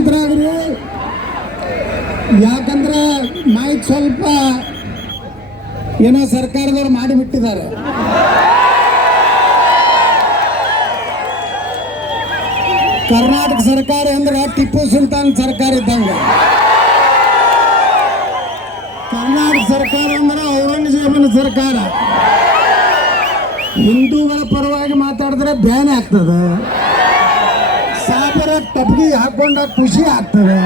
ಶಾಂತರಾಗ್ರಿ ಯಾಕಂದ್ರೆ ಮೈಕ್ ಸ್ವಲ್ಪ ಏನೋ ಸರ್ಕಾರದವ್ರು ಮಾಡಿಬಿಟ್ಟಿದ್ದಾರೆ. ಕರ್ನಾಟಕ ಸರ್ಕಾರ ಅಂದ್ರೆ ಟಿಪ್ಪು ಸುಲ್ತಾನ್ ಸರ್ಕಾರ ಇದ್ದಂಗೆ. ಕರ್ನಾಟಕ ಸರ್ಕಾರ ಅಂದ್ರೆ ಔರಂಗಜೇಬನ ಸರ್ಕಾರ. ಹಿಂದೂಗಳ ಪರವಾಗಿ ಮಾತಾಡಿದ್ರೆ ಬ್ಯಾನ್ ಆಗ್ತದೆ. ಟಪ್ಗಿ ಹಾಕೊಂಡ ಖುಷಿ ಆಗ್ತದೆ.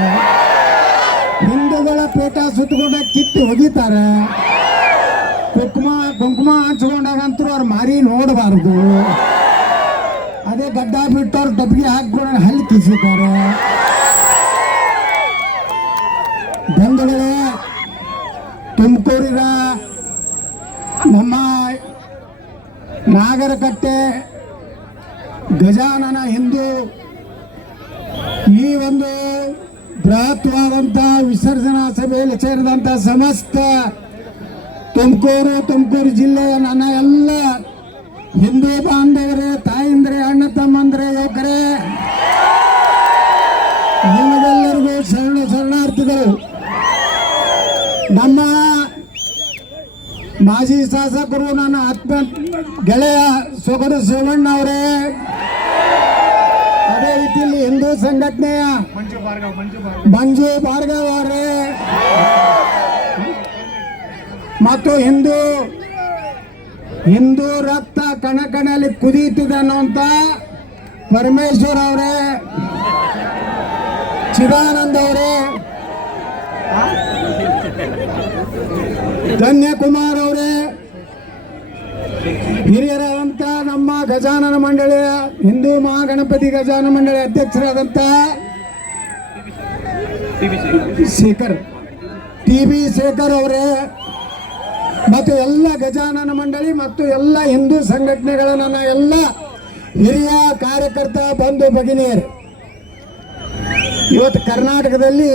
ಹಿಂದೂಗಳ ಪೇಟ ಸುತ್ತಕೊಂಡ ಕಿತ್ತು ಹೊಗಿತಾರೆ. ಕುಂಕುಮ ಕುಂಕುಮ ಹಂಚ್ಕೊಂಡಾಗಂತೂ ಅವ್ರು ಮಾರಿ ನೋಡಬಾರ್ದು. ಅದೇ ಗಡ್ಡ ಬಿಟ್ಟವ್ರು ಡಬ್ಬಿಗೆ ಹಾಕೊಂಡು ಹಲ್ಲಿ ಕಿಸಿದ್ದಾರೆ ಬಂಧುಗಳೇ, ತುಮಕೂರಿನ ನಮ್ಮ ನಾಗರಕಟ್ಟೆ ಗಜಾನನ ಹಿಂದೂ ಈ ಒಂದು ಬೃಹತ್ವಾದಂಥ ವಿಸರ್ಜನಾ ಸಭೆಯಲ್ಲಿ ಸೇರಿದಂಥ ಸಮಸ್ತ ತುಮಕೂರು ತುಮಕೂರು ಜಿಲ್ಲೆಯ ನನ್ನ ಎಲ್ಲ ಹಿಂದೂ ಬಾಂಧವರೇ, ತಾಯಿಂದ್ರೆ, ಅಣ್ಣ ತಮ್ಮಂದ್ರೆ, ಯುವಕರೇ, ನಿಮಗೆಲ್ಲರಿಗೂ ಶರಣ ಶರಣಾರ್ಥಿಗಳು. ನಮ್ಮ ಮಾಜಿ ಶಾಸಕರು, ನನ್ನ ಆತ್ಮ ಗೆಳೆಯ ಸೊಗರು ಶಿವಣ್ಣ ಅವರೇ ರೀತಿಯಲ್ಲಿ ಹಿಂದೂ ಸಂಘಟನೆಯ ಮಂಜು ಭಾರ್ಗವ ಅವರೇ. ಮತ್ತು ಹಿಂದೂ ಹಿಂದೂ ರಕ್ತ ಕಣಕಣಲ್ಲಿ ಕುದೀತಿದೆ ಅನ್ನುವಂಥ ಪರಮೇಶ್ವರ್ ಅವರೇ. ಚಿದಾನಂದ ಅವರೇ. ಧನ್ಯಕುಮಾರ್ ಅವರೇ. ನಮ್ಮ ಗಜಾನನ ಮಂಡಳಿಯ ಹಿಂದೂ ಮಹಾಗಣಪತಿ ಗಜಾನನ ಮಂಡಳಿ ಅಧ್ಯಕ್ಷರಾದಂಥ ಶೇಖರ್ ಟಿ ಬಿ ಶೇಖರ್ ಅವರೇ. ಮತ್ತು ಎಲ್ಲ ಗಜಾನನ ಮಂಡಳಿ ಮತ್ತು ಎಲ್ಲ ಹಿಂದೂ ಸಂಘಟನೆಗಳ ನನ್ನ ಎಲ್ಲ ಹಿರಿಯ ಕಾರ್ಯಕರ್ತ ಬಂಧು ಭಗಿನಿಯರು. ಇವತ್ತು ಕರ್ನಾಟಕದಲ್ಲಿ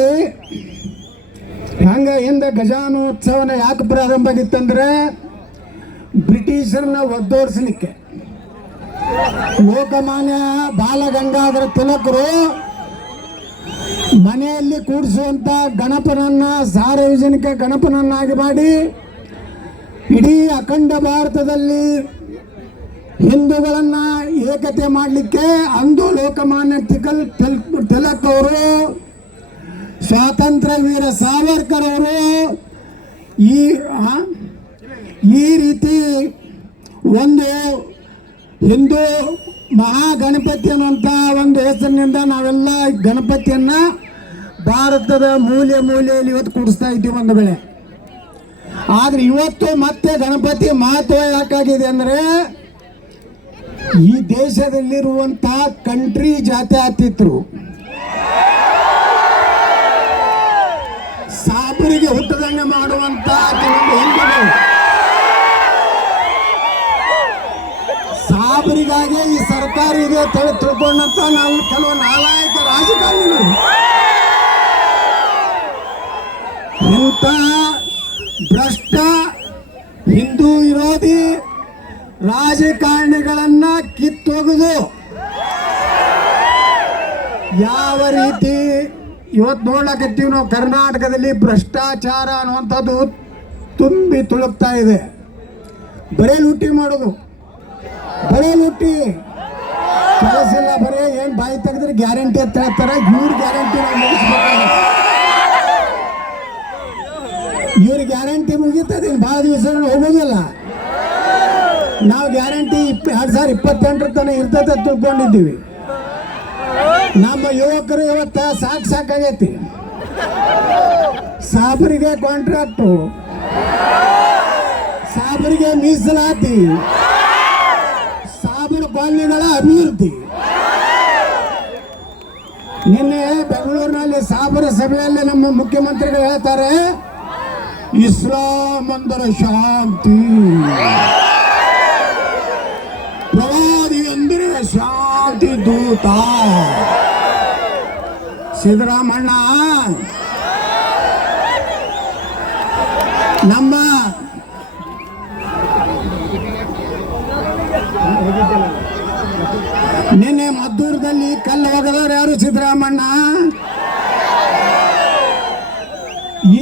ಹಂಗ ಹಿಂದೆ ಗಜಾನೋತ್ಸವನ ಯಾಕೆ ಪ್ರಾರಂಭ ಆಗಿತ್ತಂದ್ರೆ ಬ್ರಿಟಿಷರನ್ನ ಒದ್ದೋಡಿಸ್ಲಿಕ್ಕೆ ಲೋಕಮಾನ್ಯ ಬಾಲಗಂಗಾಧರ ತಿಲಕರು ಮನೆಯಲ್ಲಿ ಕೂಡಿಸುವಂತ ಗಣಪನನ್ನ ಸಾರ್ವಜನಿಕ ಗಣಪನನ್ನಾಗಿ ಮಾಡಿ ಇಡೀ ಅಖಂಡ ಭಾರತದಲ್ಲಿ ಹಿಂದೂಗಳನ್ನ ಏಕತೆ ಮಾಡಲಿಕ್ಕೆ ಅಂದು ಲೋಕಮಾನ್ಯ ತಿಕಲ್ ತಿಲ್- ತಿಲಕ್ ಅವರು ಸ್ವಾತಂತ್ರ್ಯ ವೀರ ಸಾವರ್ಕರ್ ಅವರು ಈ ಈ ರೀತಿ ಒಂದು ಹಿಂದೂ ಮಹಾಗಣಪತಿ ಅನ್ನುವಂಥ ಒಂದು ಹೆಸರಿನಿಂದ ನಾವೆಲ್ಲ ಗಣಪತಿಯನ್ನ ಭಾರತದ ಮೂಲೆ ಮೂಲೆಯಲ್ಲಿ ಇವತ್ತು ಕೂಡಿಸ್ತಾ ಇದ್ದೀವಿ ಒಂದು ವೇಳೆ. ಆದ್ರೆ ಇವತ್ತು ಮತ್ತೆ ಗಣಪತಿ ಮಹತ್ವ ಯಾಕಾಗಿದೆ ಅಂದ್ರೆ ಈ ದೇಶದಲ್ಲಿರುವಂಥ ಕಂಟ್ರಿ ಜಾತ್ಯಾತೀತರು ಸಾಬರಿಗೆ ಹುಟ್ಟದಂಗೆ ಮಾಡುವಂತ ಸಾಬರಿಗಾಗಿ ಈ ಸರ್ಕಾರ ಇದೆ ತಿಳ್ಕೊಂಡಂತ ನಾವು ಕೆಲವು ನಾಲಾಯಕ ರಾಜಕಾರಣಿಗಳು. ಇಂಥ ಭ್ರಷ್ಟ ಹಿಂದೂ ವಿರೋಧಿ ರಾಜಕಾರಣಿಗಳನ್ನ ಕಿತ್ತೊಗೆದು ಯಾವ ರೀತಿ ಇವತ್ತು ನೋಡ್ಲಕತ್ತೀವಿ ನಾವು ಕರ್ನಾಟಕದಲ್ಲಿ ಭ್ರಷ್ಟಾಚಾರ ಅನ್ನುವಂಥದ್ದು ತುಂಬಿ ತುಳುಕ್ತಾ ಇದೆ. ಬರೀ ಲೂಟಿ ಮಾಡೋದು. ಬರೀ ಲುಟ್ಟಿ ಕೆಲಸ ಬರೀ, ಏನು ಬಾಯಿ ತೆಗೆದ್ರೆ, ಗ್ಯಾರಂಟಿ ಅಂತ ಹೇಳ್ತಾರೆ. ಇವ್ರ ಗ್ಯಾರಂಟಿ ಇವ್ರ ಗ್ಯಾರಂಟಿ ಮುಗೀತದೆ ಭಾಳ ದಿವಸ ಹೋಗೋದಿಲ್ಲ. ನಾವು ಗ್ಯಾರಂಟಿ ಇಪ್ಪ, ಎರಡು ಸಾವಿರ ಇಪ್ಪತ್ತೆಂಟರ ತನಕ ಇರ್ತದೆ ತಿಳ್ಕೊಂಡಿದ್ದೀವಿ. ನಮ್ಮ ಯುವಕರು ಇವತ್ತ ಸಾಕು ಸಾಕಾಗೈತಿ. ಸಾಬರಿಗೆ ಕಾಂಟ್ರಾಕ್ಟು ಸಾಬರಿಗೆ ಮೀಸಲಾತಿ. ಸಾಬರ ಕಾಲನಿಗಳ ಅಭಿವೃದ್ಧಿ. ನಿನ್ನೆ ಬೆಂಗಳೂರಿನಲ್ಲಿ ಸಾಬರ ಸಭೆಯಲ್ಲಿ ನಮ್ಮ ಮುಖ್ಯಮಂತ್ರಿಗಳು ಹೇಳ್ತಾರೆ ಇಸ್ಲಾಂ ಅಂದರೆ ಶಾಂತಿ. ಪ್ರವಾದಿ ಅಂದರೆ ಶಾಂತಿ ದೂತ. ಸಿದ್ದರಾಮಣ್ಣ ನಮ್ಮ ನಿನ್ನೆ ಮದ್ದೂರದಲ್ಲಿ ಕಲ್ಲು ಹೋಗದವ್ರು ಯಾರು ಸಿದ್ದರಾಮಣ್ಣ?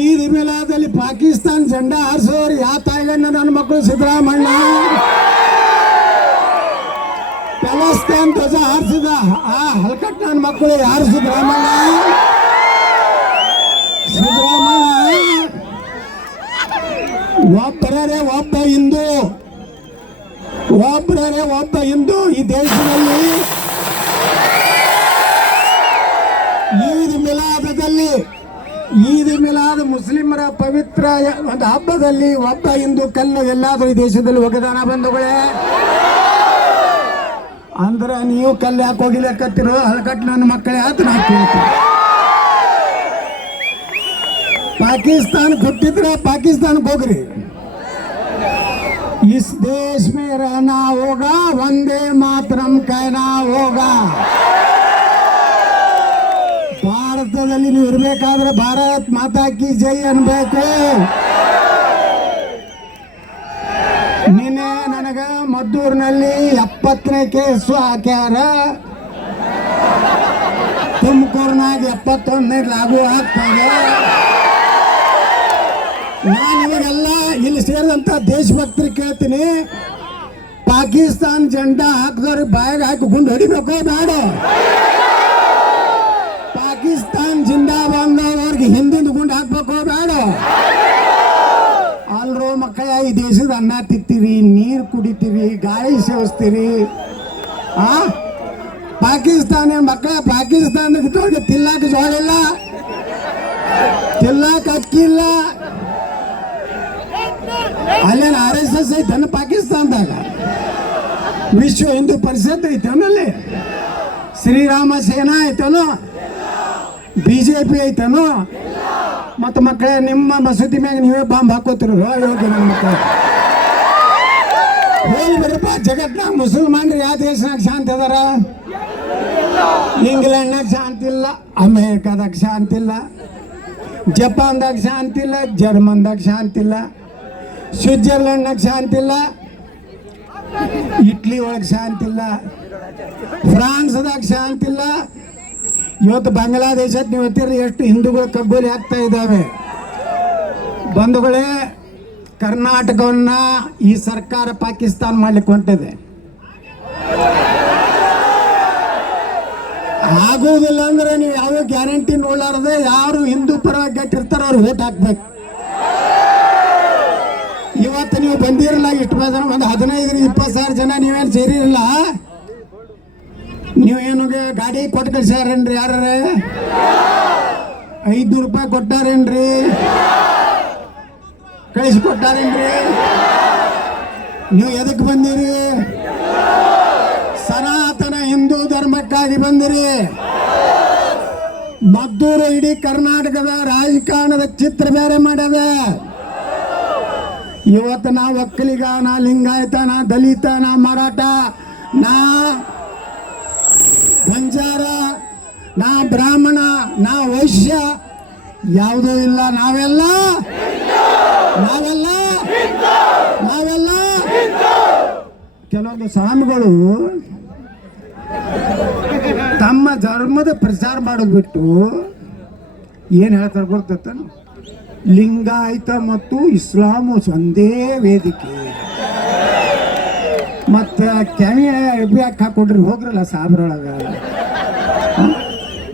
ಈದ್ ಮಿಲಾದಲ್ಲಿ ಪಾಕಿಸ್ತಾನ್ ಜೆಂಡಾ ಹಾರಿಸೋರು ಯಾ ತಾಯಿಗಣ್ಣ ನನ್ನ ಮಕ್ಕಳು ಸಿದ್ದರಾಮಣ್ಣ? ಪಲಸ್ತಾನ್ ಧ್ವಜ ಹಾರಿಸಿದ ಆ ಹಲ್ಕಟ್ ನನ್ನ ಮಕ್ಕಳು ಯಾರು ಸಿದ್ದರಾಮಣ್ಣ? ಸಿದ್ದರಾಮಣ್ಣ? ಒಬ್ಬರೇ ಒಬ್ಬ ಹಿಂದೂ. ಒಬ್ಬರೇ ಒಬ್ಬ ಹಿಂದೂ. ಮುಸ್ಲಿಮರ ಪವಿತ್ರ ಒಂದು ಹಬ್ಬದಲ್ಲಿ ಒಬ್ಬ ಹಿಂದೂ ಕಲ್ಲು ಎಲ್ಲಾದ್ರೂ ಈ ದೇಶದಲ್ಲಿ ಒಗದಾನ ಬಂಧುಗಳೇ ಅಂದ್ರ ನೀವು ಕಲ್ಲು ಯಾಕೆ ಹೋಗಿಲಕತ್ತಿರೋ ಹಳಕಟ್ಟು ನನ್ನ ಮಕ್ಕಳೇ ಆತ ನಾ ಕೇಳ್ತೀನಿ ಪಾಕಿಸ್ತಾನಕ್ಕೆ ಹುಟ್ಟಿದ್ರೆ ಪಾಕಿಸ್ತಾನಕ್ಕೆ ಹೋಗ್ರಿ इस देश में रहना होगा वंदे मातरಂ कहना होगा ಭಾರತದಲ್ಲಿ ನೀವು ಇರಬೇಕಾದ್ರೆ ಭಾರತ್ ಮಾತಾ ಕಿ ಜೈ ಅನ್ಬೇಕು. ನಿನ್ನೆ ನನಗ ಮದ್ದೂರಿನಲ್ಲಿ ಎಪ್ಪತ್ತನೇ ಕೇಸು ಹಾಕ್ಯಾರ. ತುಮಕೂರ್ನಾಗ ಎಪ್ಪತ್ತೊಂದನೇ ಲಾಗು ಆಗ್ತದೆ. ನಾನು ಇವಾಗೆಲ್ಲ ಇಲ್ಲಿ ಸೇರಿದಂತ ದೇಶಭಕ್ತರಿಗೆ ಕೇಳ್ತೀನಿ. ಪಾಕಿಸ್ತಾನ್ ಜಂಡ ಹಾಕಿದವ್ರಿಗೆ ಬಾಯಿಗೆ ಹಾಕಿ ಗುಂಡು ಹೊಡಿಬೇಕು ಬೇಡ. ಈ ದೇಶದ ಅನ್ನ ತಿತ್ತೀರಿ ನೀರು ಕುಡಿತೀರಿ, ಗಾಳಿ ಸೇವಿಸ್ತೀರಿ. ಆ? ಪಾಕಿಸ್ತಾನ ಮಕ್ಕಳ ಪಾಕಿಸ್ತಾನಕ್ಕೆ ತಿಲ್ಲಾಕ ಜೋಳ ಇಲ್ಲ? ತಿಲ್ಲಾಕ ಅಕ್ಕಿ ಇಲ್ಲ? ಅಲ್ಲೇನ ಆರ್ ಎಸ್ ಎಸ್ ಐತನ ಪಾಕಿಸ್ತಾನದಾಗ? ವಿಶ್ವ ಹಿಂದೂ ಪರಿಷತ್ ಐತನಲ್ಲಿ ಶ್ರೀರಾಮ ಸೇನಾ ಐತನೋ ಬಿಜೆಪಿ ಐತನೋ ಮತ್ತು ಮಕ್ಕಳೇ ನಿಮ್ಮ ಮಸೂದಿ ಮ್ಯಾಗ ನೀವೇ ಬಾಂಬ್ ಹಾಕೋತಿರೋ? ಯೋಗ್ಯ ನನ್ನ ಮಕ್ಕಳು ಬರ್ರಪ್ಪ ಜಗತ್ನಾಗ ಮುಸಲ್ಮಾನ್ರು ಯಾವ ದೇಶನಾಗ ಶಾಂತಿ ಅದಾರ? ಇಂಗ್ಲೆಂಡ್ನಾಗ ಶಾಂತಿ ಇಲ್ಲ, ಅಮೇರಿಕಾದಾಗ ಶಾಂತಿ ಇಲ್ಲ, ಜಪಾನ್ದಾಗ ಶಾಂತಿ ಇಲ್ಲ, ಜರ್ಮನ್ದಾಗ ಶಾಂತಿ ಇಲ್ಲ, ಸ್ವಿಟ್ಜರ್ಲೆಂಡ್ನಾಗ ಶಾಂತಿ ಇಲ್ಲ, ಇಟ್ಲಿ ಒಳಗೆ ಶಾಂತಿ ಇಲ್ಲ, ಫ್ರಾನ್ಸ್ದಾಗ ಶಾಂತಿ ಇಲ್ಲ ಇವತ್ತು ಬಾಂಗ್ಲಾದೇಶದ ನೀವು ಗೊತ್ತಿರಲಿ ಎಷ್ಟು ಹಿಂದೂಗಳು ಕಬ್ಬೋಲಿ ಆಗ್ತಾ ಇದ್ದಾವೆ. ಬಂಧುಗಳೇ, ಕರ್ನಾಟಕವನ್ನ ಈ ಸರ್ಕಾರ ಪಾಕಿಸ್ತಾನ ಮಾಡ್ಲಿಕ್ಕೆ ಹೊಂಟಿದೆ. ಆಗುವುದಿಲ್ಲ ಅಂದ್ರೆ ನೀವು ಯಾವ ಗ್ಯಾರಂಟಿ ನೋಡಲಾರದೆ ಯಾರು ಹಿಂದೂ ಪರವಾಗಿ ಗಟ್ಟಿರ್ತಾರೋ ಅವ್ರು ಓಟ್ ಹಾಕ್ಬೇಕು. ಇವತ್ತು ನೀವು ಬಂದಿರಲ್ಲ, ಇಷ್ಟು ಜನ ಒಂದು ಹದಿನೈದರಿಂದ ಇಪ್ಪತ್ತು ಸಾವಿರ ಜನ ನೀವೇನು ಸೇರಿರಲ್ಲ ನೀವೇನು ಗಾಡಿ ಕೊಟ್ಟು ಕಳ್ಸ್ಯಾರೇನ್ರಿ ಯಾರು ಐದ್ನೂರು ರೂಪಾಯಿ ಕೊಟ್ಟಾರೇನ್ರಿ? ಕಳಿಸಿ ಕೊಟ್ಟಾರೇನ್ರಿ? ನೀವು ಎದಕ್ಕೆ ಬಂದಿರಿ? ಸನಾತನ ಹಿಂದೂ ಧರ್ಮಕ್ಕಾಗಿ ಬಂದಿರಿ. ಮದ್ದೂರು ಇಡೀ ಕರ್ನಾಟಕದ ರಾಜಕಾರಣದ ಚಿತ್ರ ಬೇರೆ ಮಾಡ್ಯದ ಇವತ್ತು ನಾ ಒಕ್ಕಲಿಗ, ನಾ ಲಿಂಗಾಯತ, ನಾ ದಲಿತ, ನಾ ಮರಾಠ, ನಾ ನಾ ಬ್ರಾಹ್ಮಣ, ನಾ ವೈಶ್ಯ, ಯಾವುದೂ ಇಲ್ಲ. ನಾವೆಲ್ಲ? ನಾವೆಲ್ಲ? ನಾವೆಲ್ಲ? ಕೆಲವೊಂದು ಸ್ವಾಮಿಗಳು ತಮ್ಮ ಧರ್ಮದ ಪ್ರಚಾರ ಮಾಡೋದು ಬಿಟ್ಟು ಏನು ಹೇಳ್ತಾರೆ ಗೊತ್ತ ಲಿಂಗಾಯತ ಮತ್ತು ಇಸ್ಲಾಮು ಒಂದೇ ವೇದಿಕೆ. ಮತ್ತು ಕೆಣಿ ಅರ್ಬಿ ಹಾಕಿ ಹಾಕೊಂಡ್ರಿ ಹೋಗ್ರಲ್ಲ ಸಾಬ್ರೊಳಗೆ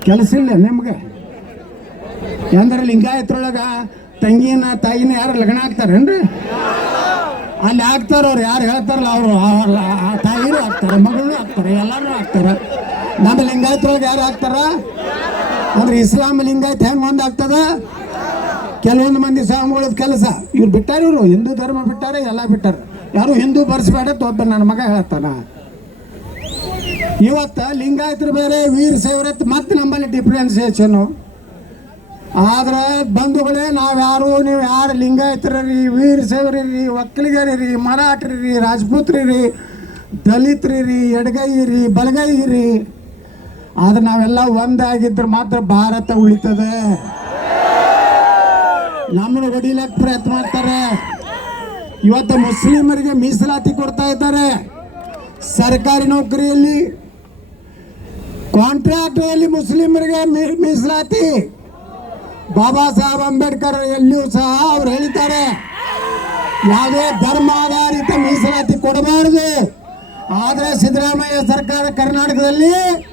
ಕೆಲಸ ಇಲ್ಲ ನಿಮ್ಗೆ. ಅಂದ್ರೆ ಲಿಂಗಾಯತ್ರೊಳಗ ತಂಗಿನ ತಾಯಿನ ಯಾರು ಲಗ್ನ ಆಗ್ತಾರೇನ್ರಿ? ಅಲ್ಲಿ ಆಗ್ತಾರ ಅವ್ರು, ಯಾರು ಹೇಳ್ತಾರಲ್ಲ ಅವರು, ಆ ತಾಯಿನೂ ಆಗ್ತಾರೆ ಮಗಳನ್ನೂ ಆಗ್ತಾರೆ ಎಲ್ಲರೂ ಆಗ್ತಾರೆ. ನಮ್ಮ ಲಿಂಗಾಯತ್ರೊಳಗೆ ಯಾರು ಆಗ್ತಾರ? ಅಂದ್ರೆ ಇಸ್ಲಾಂ ಲಿಂಗಾಯತ್ ಹೆಂಗೆ ಒಂದು ಆಗ್ತದ? ಕೆಲವೊಂದು ಮಂದಿ ಸ್ವಾಮಿಗಳದ ಕೆಲಸ. ಇವ್ರು ಬಿಟ್ಟಾರ ಇವರು, ಹಿಂದೂ ಧರ್ಮ ಬಿಟ್ಟಾರೆ, ಎಲ್ಲ ಬಿಟ್ಟಾರೆ. ಯಾರು ಹಿಂದೂ ಬರ್ಸ್ಬೇಡ ಒಬ್ಬ ನನ್ನ ಮಗ ಹೇಳ್ತಾನ. ಇವತ್ತ ಲಿಂಗಾಯತರು ಬೇರೆ, ವೀರ ಸೇವರತ್ ಮತ್ತೆ ನಮ್ಮಲ್ಲಿ ಡಿಫ್ರೆನ್ಸಿಯೇಷನು ಆದ್ರೆ ಬಂಧುಗಳೇ ನಾವು ಯಾರು ನೀವು ಯಾರು ಲಿಂಗಾಯತರೀ ವೀರ ಸೇವರಿ ಒಕ್ಕಲಿಗರಿ ಮರಾಠರಿ ರಾಜಪೂತ್ರಿ ದಲಿತರಿ ಎಡಗೈರಿ ಬಲಗೈರಿ ಆದ್ರೆ ನಾವೆಲ್ಲ ಒಂದಾಗಿದ್ರೆ ಮಾತ್ರ ಭಾರತ ಉಳಿತದೆ. ನಮ್ಮನ್ನು ಹೊಡಿಲಕ್ಕೆ ಪ್ರಯತ್ನ ಮಾಡ್ತಾರೆ. ಇವತ್ತು ಮುಸ್ಲಿಮರಿಗೆ ಮೀಸಲಾತಿ ಕೊಡ್ತಾ ಇದ್ದಾರೆ. ಸರ್ಕಾರಿ ನೌಕರಿಯಲ್ಲಿ ಕಾಂಟ್ರಾಕ್ಟಲ್ಲಿ ಮುಸ್ಲಿಮರಿಗೆ ಮೀ- ಮೀಸಲಾತಿ. ಬಾಬಾ ಸಾಹೇಬ್ ಅಂಬೇಡ್ಕರ್ ಎಲ್ಲಿಯೂ ಸಹ ಅವ್ರು ಹೇಳ್ತಾರೆ, ಯಾವುದೇ ಧರ್ಮ ಆಧಾರಿತ ಮೀಸಲಾತಿ ಕೊಡಬಾರದು. ಆದರೆ ಸಿದ್ದರಾಮಯ್ಯ ಸರ್ಕಾರ ಕರ್ನಾಟಕದಲ್ಲಿ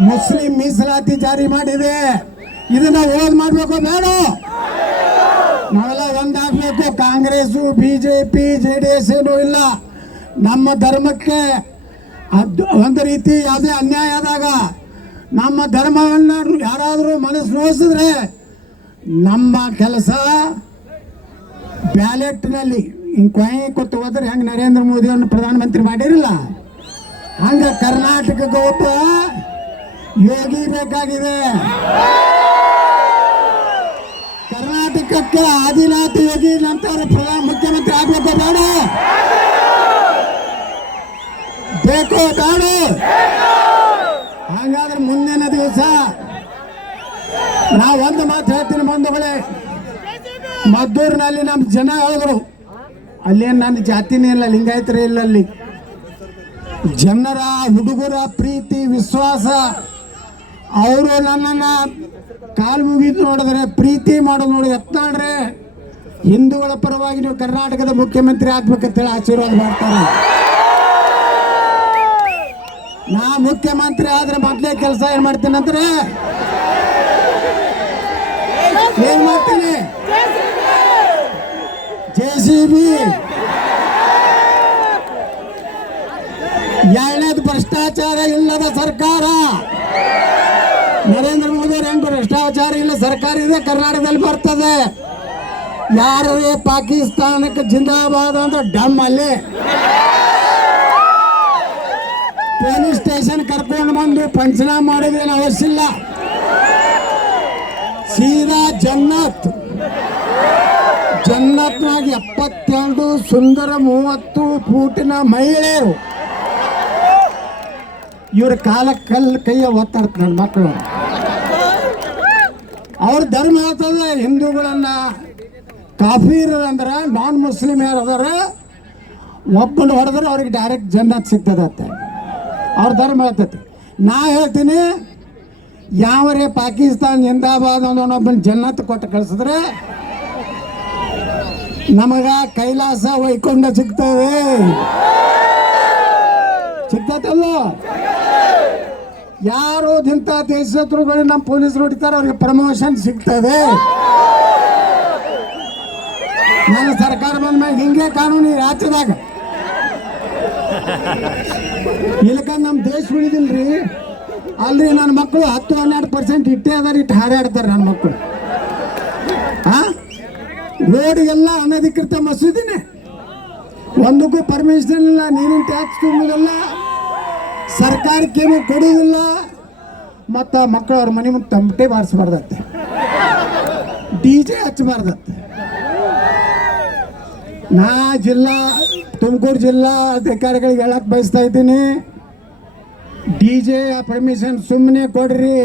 ಮುಸ್ಲಿಂ ಮೀಸಲಾತಿ ಜಾರಿ ಮಾಡಿದೆ. ಇದನ್ನ ವಿರೋಧ ಮಾಡಬೇಕು ಬೇಡ? ನಾವೆಲ್ಲ ಒಂದಾಗಬೇಕು. Congress, BJP, J D S ಏನೂ ಇಲ್ಲ. ನಮ್ಮ ಧರ್ಮಕ್ಕೆ ಅದ್- ಒಂದು ರೀತಿ ಯಾವುದೇ ಅನ್ಯಾಯ ಆದಾಗ ನಮ್ಮ ಧರ್ಮವನ್ನು ಯಾರಾದರೂ ಮನಸ್ಸು ನೋಯಿಸಿದ್ರೆ ನಮ್ಮ ಕೆಲಸ ಬ್ಯಾಲೆಟ್ನಲ್ಲಿ ಹಿಂಗೆ ಕೊನೆ ಕೊಟ್ಟು ಹೋದ್ರೆ ಹೆಂಗೆ ನರೇಂದ್ರ ಮೋದಿಯನ್ನು ಪ್ರಧಾನಮಂತ್ರಿ ಮಾಡಿರಲಿಲ್ಲ ಹಂಗೆ ಕರ್ನಾಟಕಕ್ಕೆ ಒಬ್ಬ ಯೋಗಿ ಬೇಕಾಗಿದೆ. ಕರ್ನಾಟಕಕ್ಕೆ ಆದಿನಾಥ ಯೋಗಿ ನಂತರ ಪ್ರಧಾನ ಮುಖ್ಯಮಂತ್ರಿ ಆಗ್ಬೇಕು ಬೇಡ. ಬೇಕು ತಾನು ಹಾಗಾದ್ರೆ ಮುಂದಿನ ದಿವಸ ನಾವು ಒಂದು ಮಾತು ಹೇಳ್ತೀನಿ ಬಂಧುಗಳೇ. ಮದ್ದೂರಿನಲ್ಲಿ ನಮ್ಮ ಜನ ಹೇಳಿದ್ರು, ಅಲ್ಲೇನು ನನ್ನ ಜಾತಿನೇ ಇಲ್ಲ, ಲಿಂಗಾಯತರೇ ಇಲ್ಲ ಅಲ್ಲಿ. ಜನರ, ಹುಡುಗರ ಪ್ರೀತಿ, ವಿಶ್ವಾಸ, ಅವರು ನನ್ನನ್ನು ಕಾಲು ಮುಗಿದು ನೋಡಿದ್ರೆ, ಪ್ರೀತಿ ಮಾಡೋದು ನೋಡಿ ಎತ್ತಾಡ್ರೆ ಹಿಂದೂಗಳ ಪರವಾಗಿ ನೀವು ಕರ್ನಾಟಕದ ಮುಖ್ಯಮಂತ್ರಿ ಆಗ್ಬೇಕಂತೇಳಿ ಆಶೀರ್ವಾದ ಮಾಡ್ತಾರೆ. ನಾ ಮುಖ್ಯಮಂತ್ರಿ ಆದ್ರೆ ಮೊದಲೇ ಕೆಲಸ ಏನ್ ಮಾಡ್ತೀನಿ ಅಂದ್ರೆ ಏನ್ ಮಾಡ್ತೀನಿ? J C B. ಎರಡನೇದು ಭ್ರಷ್ಟಾಚಾರ ಇಲ್ಲದ ಸರ್ಕಾರ. ನರೇಂದ್ರ ಮೋದಿ ಅವರು ಭ್ರಷ್ಟಾಚಾರ ಇಲ್ಲ, ಸರ್ಕಾರ ಇದೆ, ಕರ್ನಾಟಕದಲ್ಲಿ ಬರ್ತದೆ. ಯಾರೇ ಪಾಕಿಸ್ತಾನಕ್ಕೆ ಜಿಂದಾಬಾದ್ ಅಂತ ಡಮ್ ಅಲ್ಲಿ ಪೊಲೀಸ್ ಸ್ಟೇಷನ್ ಕರ್ಕೊಂಡು ಬಂದು ಪಂಚನಾ ಮಾಡೋದೇನು ಅವಶ್ಯ ಇಲ್ಲ ಸೀದಾ ಜನ್ನತ್. ಜನ್ನತ್ನಾಗ ಎಪ್ಪತ್ತೆರಡು ಸುಂದರ ಮೂವತ್ತು ಫೂಟಿನ ಮಹಿಳೆಯರು. ಇವ್ರ ಕಾಲ ಕಲ್ಲು ಕೈಯ ಒತ್ತಾಡ್ತ ನನ್ನ ಮಕ್ಕಳು ಅವ್ರ ಧರ್ಮ ಹೇಳ್ತದ, ಹಿಂದೂಗಳನ್ನ ಕಾಫೀರ್ ಅಂದ್ರೆ ನಾನ್ ಮುಸ್ಲಿಮ್ ಯಾರು ಅದಾರ, ಒಬ್ಬನ ಹೊಡೆದ್ರೆ ಅವ್ರಿಗೆ ಡೈರೆಕ್ಟ್ ಜನ್ನತ್ ಸಿಗ್ತದತ್ತೆ ಅವ್ರ ಧರ್ಮ ಹೇಳ್ತೈತಿ. ನಾ ಹೇಳ್ತೀನಿ, ಯಾವರೇ ಪಾಕಿಸ್ತಾನ ಜಿಂದಾಬಾದ್ ಅನ್ನೋನೊಬ್ಬನ ಜನ್ನತ್ ಕೊಟ್ಟು ಕಳ್ಸಿದ್ರೆ ನಮಗ ಕೈಲಾಸ ವೈಕೊಂಡ ಸಿಗ್ತದೆ. ಸಿಗ್ತೈತಲ್ಲ? ಯಾರು ಇಂಥ ದೇಶತ್ರುಗಳು ನಮ್ಮ ಪೊಲೀಸರು ಹೊಡಿತಾರೆ, ಅವ್ರಿಗೆ ಪ್ರಮೋಷನ್ ಸಿಗ್ತದೆ. ನನ್ನ ಸರ್ಕಾರ ಬಂದ ಮೇಲೆ ಹಿಂಗೆ ಕಾನೂನು ರಾಜ್ಯದಾಗ. ಇಲ್ಲಕ ನಮ್ಮ ದೇಶ ಉಳಿದಿಲ್ರಿ? ಅಲ್ರಿ ನನ್ನ ಮಕ್ಕಳು ಹತ್ತು ಹನ್ನೆರಡು ಪರ್ಸೆಂಟ್ ಇಟ್ಟೇ ಅದಾರ ಇಟ್ಟು ಹಾರಾಡ್ತಾರೆ ನನ್ನ ಮಕ್ಕಳು ಆ? ರೋಡ್ಗೆಲ್ಲ ಅನಧಿಕೃತ ಮಸೂದಿನೇ. ಒಂದಕ್ಕೂ ಪರ್ಮಿಷನ್ ಇಲ್ಲ, ನೀರಿನ ಟ್ಯಾಕ್ಸ್ ತುಂಬುದಿಲ್ಲ ಸರ್ಕಾರಕ್ಕೇನು ಕೊಡುವುದಿಲ್ಲ ಮತ್ತು ಮಕ್ಕಳು ಅವ್ರ ಮನೆ ಮುಂದೆ ತಮಟೆ ಬಾರಿಸ್ಬಾರ್ದತ್ತೆ. ಡಿ ಜೆ ಹಚ್ಚಬಾರ್ದತ್ತೆ ನಾ ಜಿಲ್ಲಾ ತುಮಕೂರು ಜಿಲ್ಲಾ ಅಧಿಕಾರಿಗಳಿಗೆ ಹೇಳಕ್ ಬಯಸ್ತಾ ಇದ್ದೀನಿ. ಡಿ ಜೆ ಪರ್ಮಿಷನ್ ಸುಮ್ಮನೆ ಕೊಡ್ರಿ.